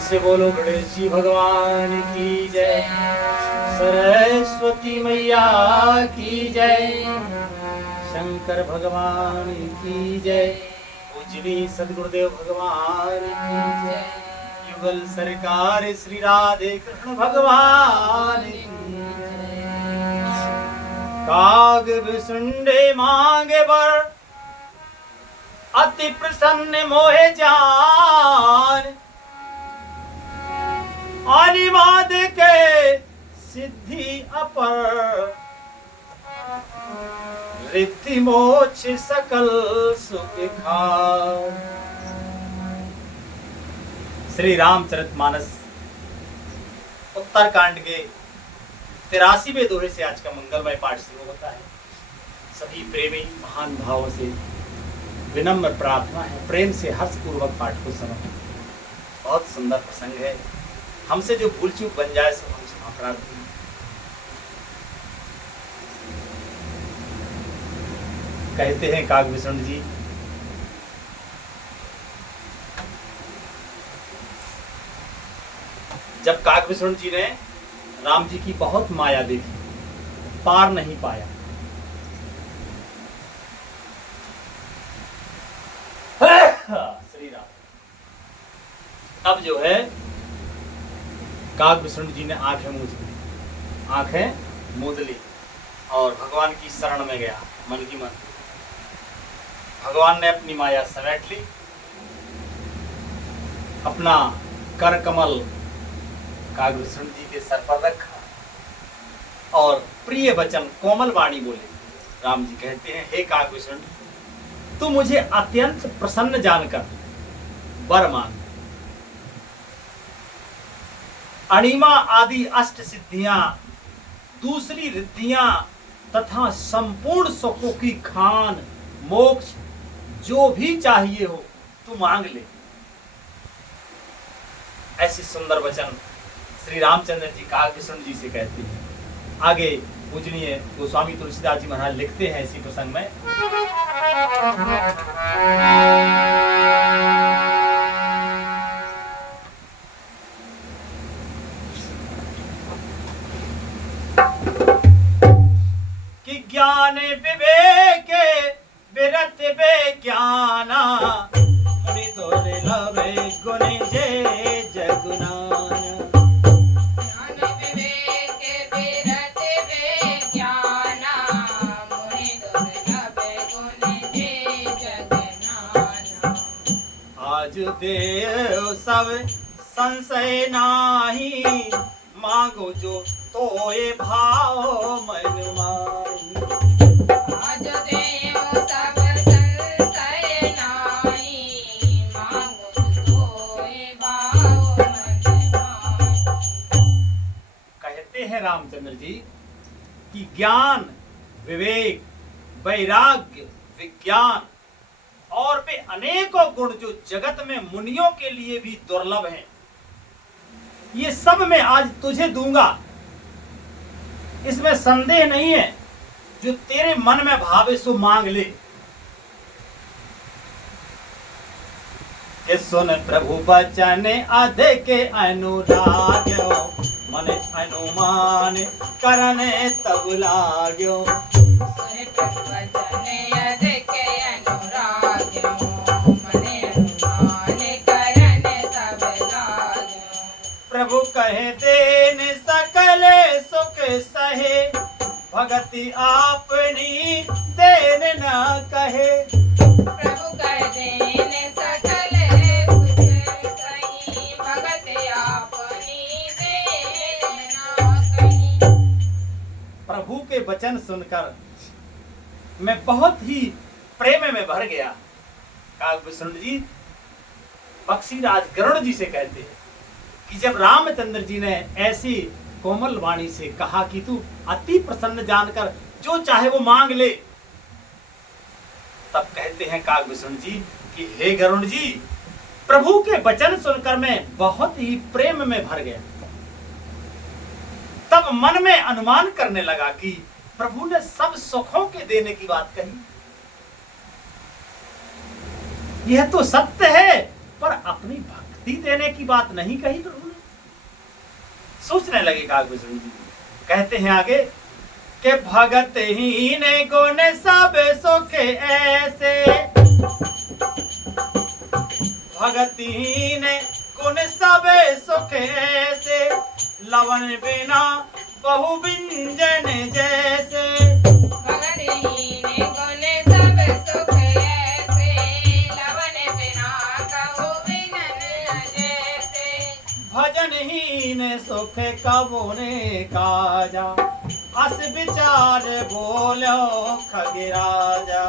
से बोलो गणेश जी भगवान की जय, सरस्वती मैया की जय, शंकर भगवान की जय, पूजनी सदगुरुदेव भगवान की जय, युगल सरकार श्री राधे कृष्ण भगवान की जय। काग विसुंडे मांगे वर, अति प्रसन्न मोहे जान, अनिमाद के सिद्धि अपर, रिद्धि मोक्ष सकल सुख खान। श्री रामचरितमानस उत्तरकांड के 83वें दोहे से आज का मंगलमय पाठ शुरू होता है। सभी प्रेमी महान भावों से विनम्र प्रार्थना है, प्रेम से हर्षपूर्वक पाठ को सुनो। बहुत सुंदर प्रसंग है। हमसे जो भूल चूक बन जाए सो हम क्षमा प्रार्थी। कहते हैं कागभूषण जी, जब कागभूषण जी ने राम जी की बहुत माया देखी, पार नहीं पाया, श्री राम, अब जो है कागभूषण जी ने आंखें मूंद ली और भगवान की शरण में गया। मन की मन भगवान ने अपनी माया समेट ली, अपना कर कमल कागभूषण जी के सर पर रखा और प्रिय वचन कोमल वाणी बोले। राम जी कहते हैं, हे कागभूषण, तू मुझे अत्यंत प्रसन्न जानकर वर मांग। अणिमा आदि अष्ट सिद्धियां, दूसरी रिद्धियां तथा संपूर्ण सुखों की खान, मोक्ष जो भी चाहिए हो तू मांग ले। ऐसे सुंदर वचन श्री रामचंद्र जी कागभूषण जी से कहते हैं। आगे पूजनीय गोस्वामी तुलसीदास जी महाराज लिखते हैं इसी प्रसंग में, कि ज्ञान विवेक विरत विज्ञाना, मुनि तोरे लवे गुण जे जगुनान। आज देव सब संशय नाही, मांगो जो तोए भाव मन माही। आज देव सब संशय नाही, मांगो जो तोए भाव मन माही। कहते हैं रामचंद्र जी कि ज्ञान, विवेक, वैराग्य, विज्ञान और वे अनेकों गुण जो जगत में मुनियों के लिए भी दुर्लभ हैं, ये सब मैं आज तुझे दूंगा, इसमें संदेह नहीं है। जो तेरे मन में भावे सो मांग ले। कि सुन प्रभु बचन अधिक अनुराग, मन अनुमान करने तब लाग्यो। सुन प्रभु बचन अधिक अनुराग, मन अनुमान करने तब लाग्यो। प्रभु कहे देन सकल सुख सहे, भगति आपनी देन न कहे। प्रभु कह देन सकल सुख सही, भगति आपनी देन न कही। प्रभु के वचन सुनकर मैं बहुत ही प्रेम में भर गया। कागभूषण जी बख्शीराज गरुड़ जी से कहते हैं कि जब रामचंद्र जी ने ऐसी कोमल वाणी से कहा कि तू अति प्रसन्न जानकर जो चाहे वो मांग ले, तब कहते हैं कागभूषण जी कि हे गरुड़ जी, प्रभु के वचन सुनकर मैं बहुत ही प्रेम में भर गया। तब मन में अनुमान करने लगा कि प्रभु ने सब सुखों के देने की बात कही, यह तो सत्य है, पर अपनी भक्ति भक्ति देने की बात नहीं कही प्रभु ने। सोचने लगे काकभूषण जी, कहते हैं आगे कि भगत ही ने गुण सब सुख ऐसे, भगती ने गुण सब सुख ऐसे, लवन बिना बहु व्यंजन जैसे। भगतहीन गुण सब सुख ऐसे, लवन बिना कहु बिनन जैसे। भजनहीन सुख कबो ने काजा, अस विचार बोलो खगराजा।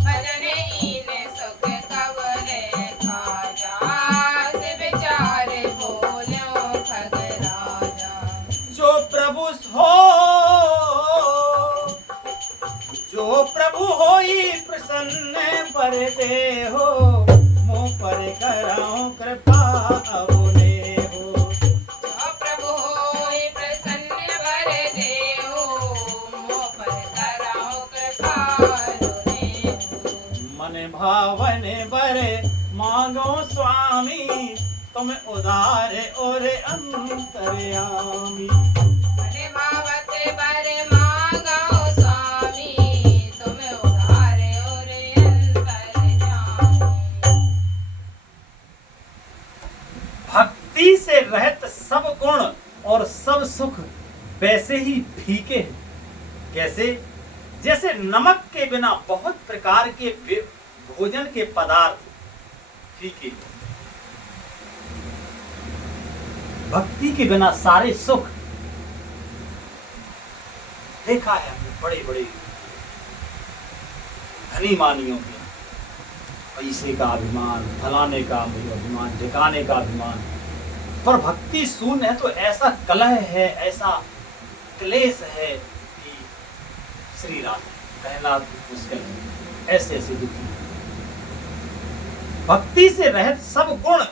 भजनहीन सुख कवरे खाजा, अस विचार बोलो खगराजा। जो प्रभु हो, जो प्रभु होई प्रसन्न पर दे हो, मुँह पर कराऊं कृपा अबुने हो। जो प्रभु होई प्रसन्न वर देहु, मोह पर कराओ कृपालु नेहु। मन भावन बर मांगो स्वामी, तुम उदार और अंतर्यामी। मन भावत बर मांगो स्वामी, तुम उधार और अंतर्यामी। भक्ति से रहित सब गुण और सब सुख वैसे ही फीके हैं। कैसे? जैसे नमक के बिना बहुत प्रकार के भोजन के पदार्थ फीके, भक्ति के बिना सारे सुख। देखा है हमने बड़े बड़े धनी मानियों के पैसे का अभिमान, फलाने का अभिमान, ठिकाने का अभिमान, पर भक्ति शून्य है तो ऐसा कलह है, ऐसा क्लेश है कि श्री राम कहना मुश्किल है। ऐसे ऐसे दुखी भक्ति से रहित सब गुण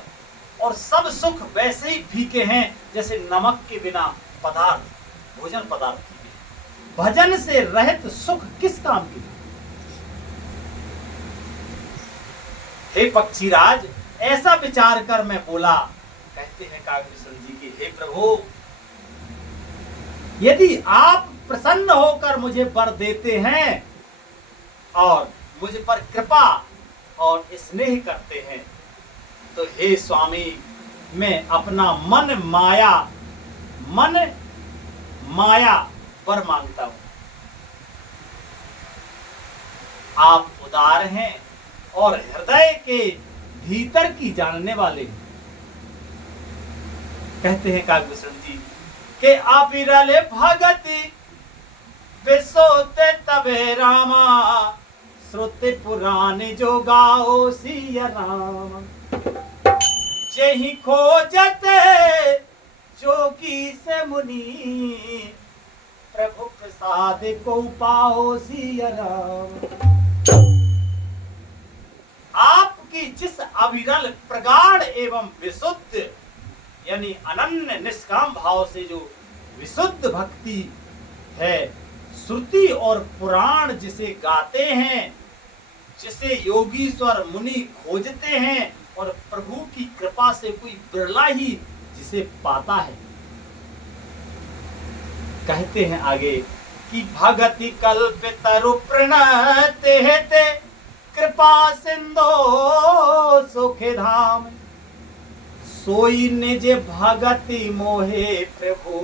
और सब सुख वैसे ही फीके हैं जैसे नमक के बिना पदार्थ, भोजन पदार्थ फीके। भजन से रहित सुख किस काम के? हे पक्षीराज, ऐसा विचार कर मैं बोला। कहते हैं काकभूषण जी की, हे प्रभु, यदि आप प्रसन्न होकर मुझे वर देते हैं और मुझ पर कृपा और स्नेह करते हैं, तो हे स्वामी, मैं अपना मन माया वर मांगता हूं। आप उदार हैं और हृदय के भीतर की जानने वाले। कहते हैं काकभूषण जी के अविरल भगति बिसोते तबे रामा, श्रुति पुराण जो गाओ सिया राम। जेहि खोजते जोगी से मुनि, प्रभु प्रसाद को पाओ सिया राम। आपकी जिस अविरल प्रगाढ़ एवं विशुद्ध यानी अनन्य निष्काम भाव से जो विशुद्ध भक्ति है, श्रुति और पुराण जिसे गाते हैं, जिसे योगीश्वर मुनि खोजते हैं और प्रभु की कृपा से कोई बिरला ही जिसे पाता है। कहते हैं आगे कि भगति कल्पितरु प्रणते हेते, कृपा सिंधो सुखे धाम। सोई निज भगति मोहे प्रभु,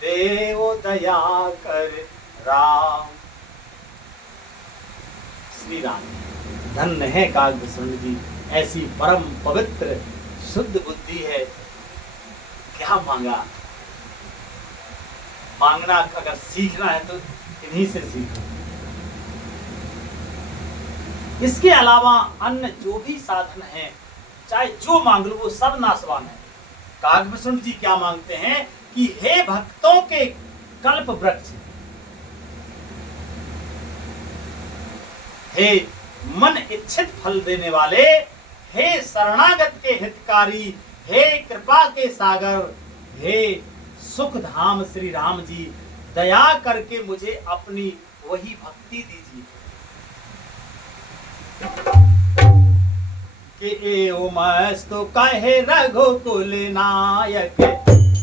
देव दया कर राम। श्री राम धन्य है काकभूषण जी, ऐसी परम पवित्र शुद्ध बुद्धि है। क्या मांगा? मांगना अगर सीखना है तो इन्हीं से सीखो। इसके अलावा अन्य जो भी साधन है, चाहे जो मांग लो, वो सब नाशवान है। काकभूषण जी क्या मांगते हैं कि हे भक्तों के कल्प वृक्ष, हे मन इच्छित फल देने वाले, हे शरणागत के हितकारी, हे कृपा के सागर, हे सुख धाम श्री राम जी, दया करके मुझे अपनी वही भक्ति दीजिए। कि एओ मस्तु कहे रघुकुल नायक,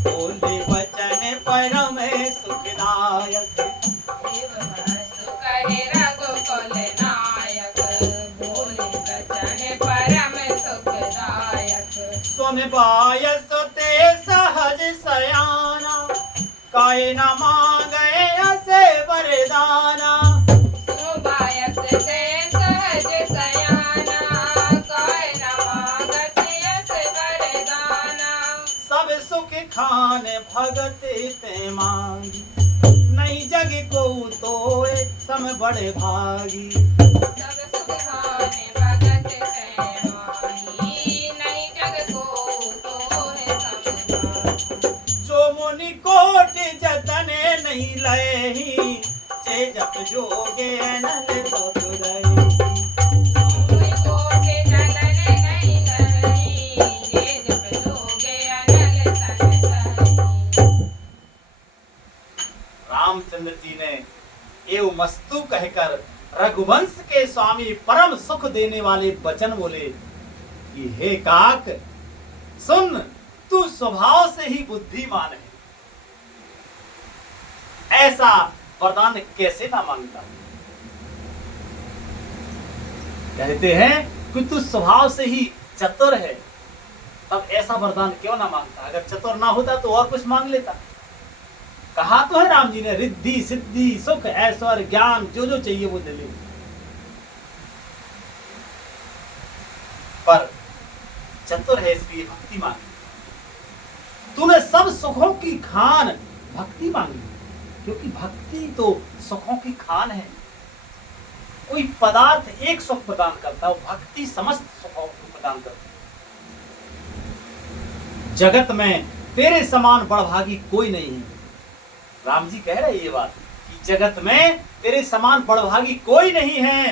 बोले वचन परम सुखदायक। देवमस्तु कहे रघुकुल नायक, बोले वचन परम सुखदायक। सुन बायस ते सहज सयाना, काहे न मांगे असे वरदाना। सुबायस ते सहज सयाना, काहे न मांगस यस वरदाना। सब सुख खान भगत ते मांगी, नहीं जग को तो सम बड़े भागी। सब सुख खाने भगत ते माही, नहीं जग को तोहे समझाई। जो मुनि कोट जतन नहीं लही, जे जप जोगे नल तो तुरही। कोई कोटे जतन नहीं लही, जे जप जोगे अनल तन सही। रामचंद्र जी ने एव मस्तु कहकर रघुवंश के स्वामी परम सुख देने वाले वचन बोले कि हे काक, सुन, तू स्वभाव से ही बुद्धिमान है, ऐसा वरदान कैसे ना मांगता। कहते हैं कि तू स्वभाव से ही चतुर है, तब ऐसा वरदान क्यों ना मांगता। अगर चतुर ना होता तो और कुछ मांग लेता। कहा तो है राम जी ने, रिद्धि सिद्धि सुख ऐश्वर्य ज्ञान जो जो चाहिए वो दे ले। पर चतुर है इसलिए भक्ति मांगी। तूने सब सुखों की खान भक्ति मांगी, क्योंकि भक्ति तो सुखों की खान है। कोई पदार्थ एक सुख प्रदान करता है, भक्ति समस्त सुखों को प्रदान करती है। जगत में तेरे समान बड़भागी कोई नहीं है। राम जी कह रहे ये बात कि जगत में तेरे समान बड़भागी कोई नहीं है।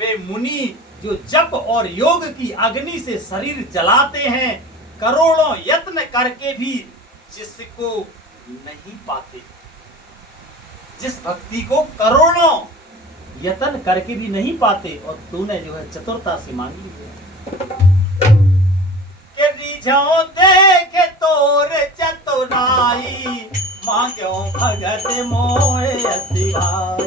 वे मुनि जो जप और योग की अग्नि से शरीर जलाते हैं, करोड़ों यत्न करके भी जिसको नहीं पाते। जिस भक्ति को करोड़ों यत्न करके भी नहीं पाते, और तूने जो है चतुरता से मांगी है। के रिझाओ देखे तोर चतुराई, मांगो भगत मोहे अति भाई।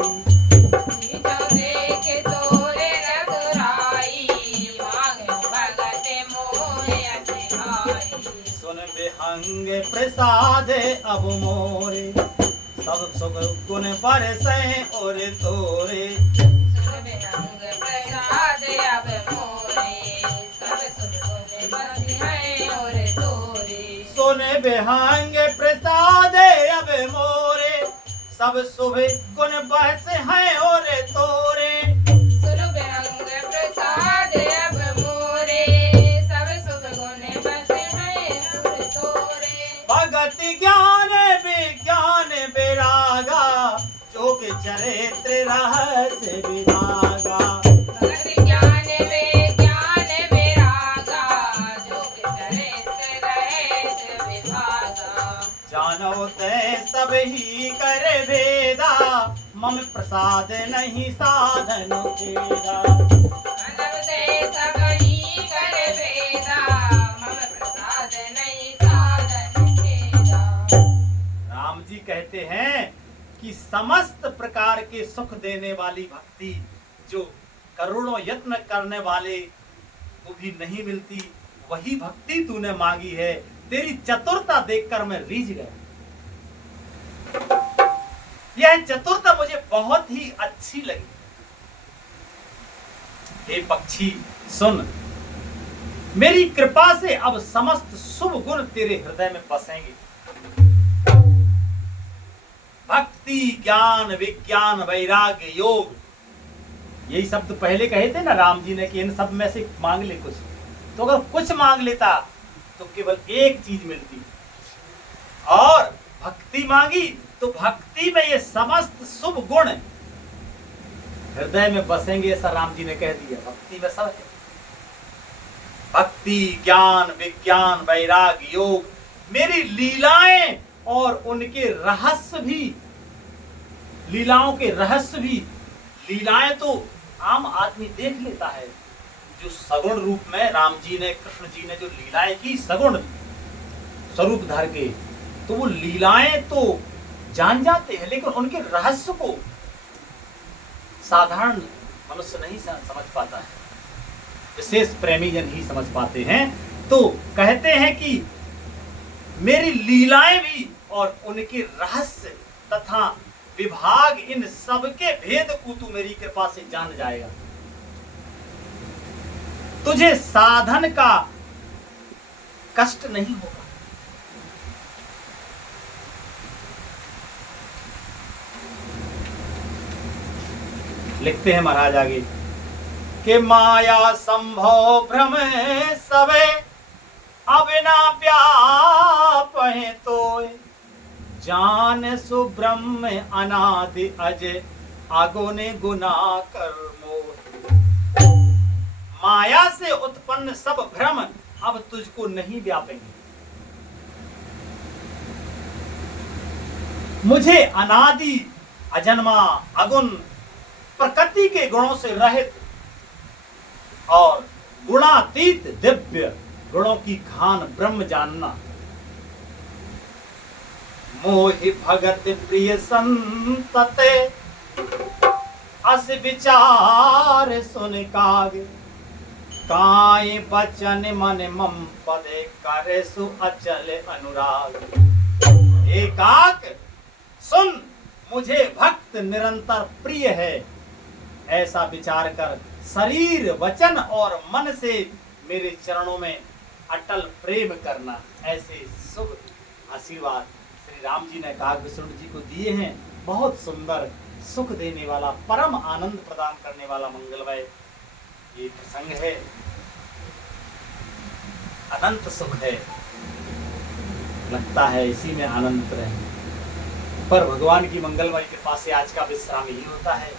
जो देखे तोरे रघुराई, मांगो भगत मोहे अति भाई। सुन विहंग प्रसाद अब मोरे, सब सुख गुण बरसे और तोरे। सुन विहंग प्रसाद अब मोरे, सब सुख गुण बरसे और तोरे। सुन विहंग प्रसाद अब मोरे, सब शुभ गुण बरस हैं और तोरे। सुन विहंग प्रसाद अब मोरे, सब सुख गुण बरसे और तोरे। भगत ज्ञान विज्ञान विरागा, जो के चरित्र रहस्य विभागा। भगत ज्ञान विज्ञान विरागा, जो कि चरित्र रहस्य विभागा। जानो ते सब ही कर भेदा, मम प्रसाद नहीं साधन खेदा। मानव ते सब ही कर भेदा, मम प्रसाद नहीं साधन छेदा। राम जी कहते हैं कि समस्त प्रकार के सुख देने वाली भक्ति, जो करोड़ों यत्न करने वाले को भी नहीं मिलती, वही भक्ति तूने मांगी है। तेरी चतुरता देखकर मैं रीझ गया। यह चतुरता मुझे बहुत ही अच्छी लगी। हे पक्षी सुन, मेरी कृपा से अब समस्त शुभ गुण तेरे हृदय में बसेंगे। भक्ति ज्ञान विज्ञान वैराग्य योग, यही शब्द पहले कहे थे ना राम जी ने कि इन सब में से मांग ले कुछ। तो अगर कुछ मांग लेता तो केवल एक चीज मिलती, और भक्ति मांगी तो भक्ति में ये समस्त शुभ गुण हृदय में बसेंगे, ऐसा राम जी ने कह दिया। भक्ति में सब है। भक्ति ज्ञान विज्ञान वैराग्य योग, मेरी लीलाएं और उनके रहस्य भी, लीलाओं के रहस्य भी। लीलाएं तो आम आदमी देख लेता है, जो सगुण रूप में राम जी ने, कृष्ण जी ने जो लीलाएं की सगुण स्वरूप धर के, तो वो लीलाएं तो जान जाते हैं, लेकिन उनके रहस्य को साधारण मनुष्य नहीं समझ पाता है, विशेष प्रेमी जन ही समझ पाते हैं। तो कहते हैं कि मेरी लीलाएं भी और उनके रहस्य तथा विभाग, इन सबके भेद को तू मेरी कृपा से जान जाएगा। तुझे साधन का कष्ट नहीं होगा। लिखते हैं महाराज आगे कि माया संभव भ्रम सबे अबिना व्यापहि तोय, जान सुब्रह्म अनादि अजय आगुने गुना कर मोह। माया से उत्पन्न सब भ्रम अब तुझको नहीं व्यापेंगे। मुझे अनादि अजन्मा अगुण प्रकृति के गुणों से रहित और गुणातीत दिव्य गुणों की खान ब्रह्म जानना। मोहि भगत प्रिय संतते अस विचार सुन काग, काय बचन मन मम पदे करे सु अचल अनुराग। एकाक सुन, मुझे भक्त निरंतर प्रिय है, ऐसा विचार कर शरीर वचन और मन से मेरे चरणों में अटल प्रेम करना। ऐसे शुभ आशीर्वाद श्री राम जी ने काकभूषण जी को दिए हैं। बहुत सुंदर, सुख देने वाला, परम आनंद प्रदान करने वाला मंगलमय ये प्रसंग है। अनंत सुख है, लगता है इसी में आनंद रहे, पर भगवान की मंगलमय कृपा से आज का विश्राम यही होता है।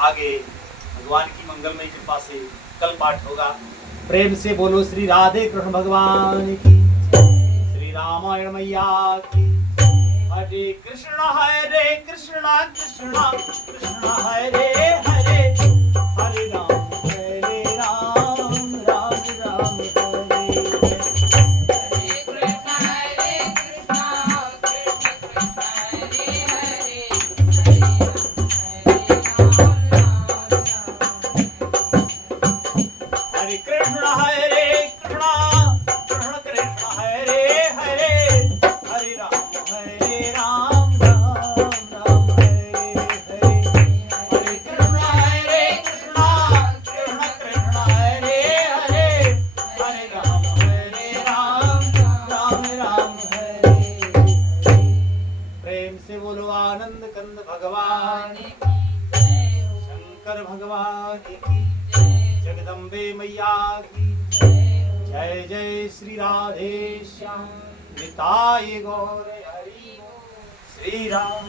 आगे भगवान की मंगलमय कृपा से कल पाठ होगा। प्रेम से बोलो श्री राधे कृष्ण भगवान की, श्री रामायण मैया की। हरे कृष्णा कृष्णा कृष्णा हरे हरे, हरे राम राम राम हरे भगवान की, जगदम्बे मैया की जय। जय श्री राधे श्याम निताय गौर हरि श्री राम।